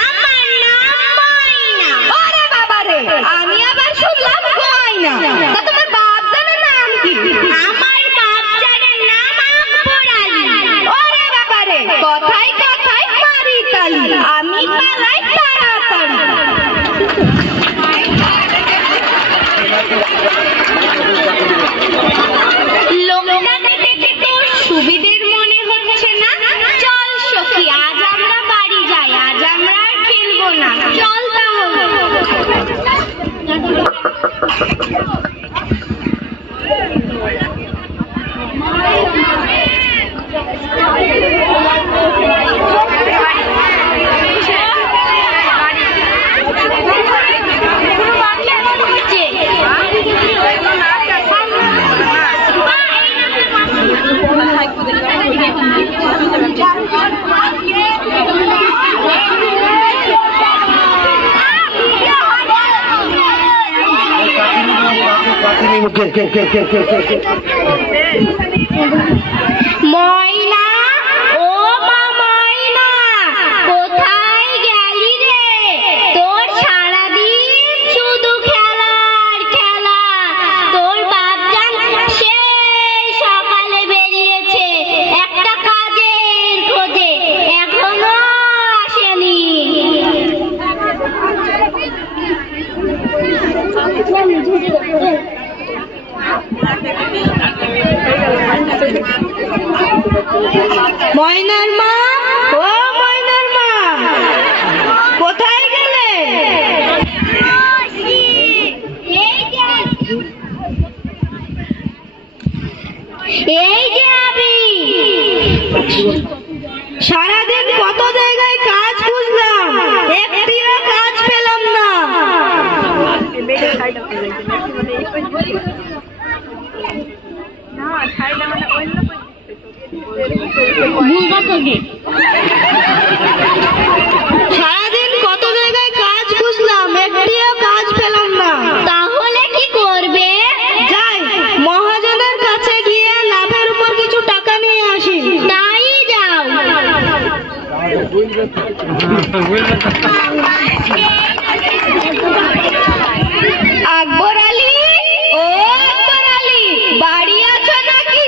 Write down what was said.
আমার নাম ময়না। ওরে বাবা রে, আমি আবার শুনলাম গয়না। তা তোমার বাপ জানের নাম কি? আমার বাচ্চাদের নাম আকবর আলী। ওরে বাবা রে, কথায় কথায় মারি তালি, আমি পালাই তাড়াতাড়ি। লোকটাকে দেখে তোর সুবিধের মনে হচ্ছে না? চল সখী, আজ আমরা বাড়ি যাই, আজ আমরা আর খেলবো না। চল তাহলে। ময়না, ও মা ময়না, কোথায় গেলি রে? তোর সারাদিন শুধু খেলা আর খেলা। তোর বাপজান সেই সকালে বেরিয়েছে একটা কাজের খোঁজে, এখনো আসেনি। ময়নার মা, ও ময়নার মা, কোথায় গেলে? এই যে আমি। সারাদিন কত জায়গায় কাজ খুঁজলাম, একটিও কাজ পেলাম না। সারাদিন কত জায়গায় কাজ খুঁজলাম, একটিও কাজ পেলাম না। তাহলে কি করবে? যাই মহাজনের কাছে গিয়ে লাভের উপর কিছু টাকা নিয়ে আসি। তাই যাও। আকবর আলী, ও আকবর আলী, বাড়ি আছো নাকি?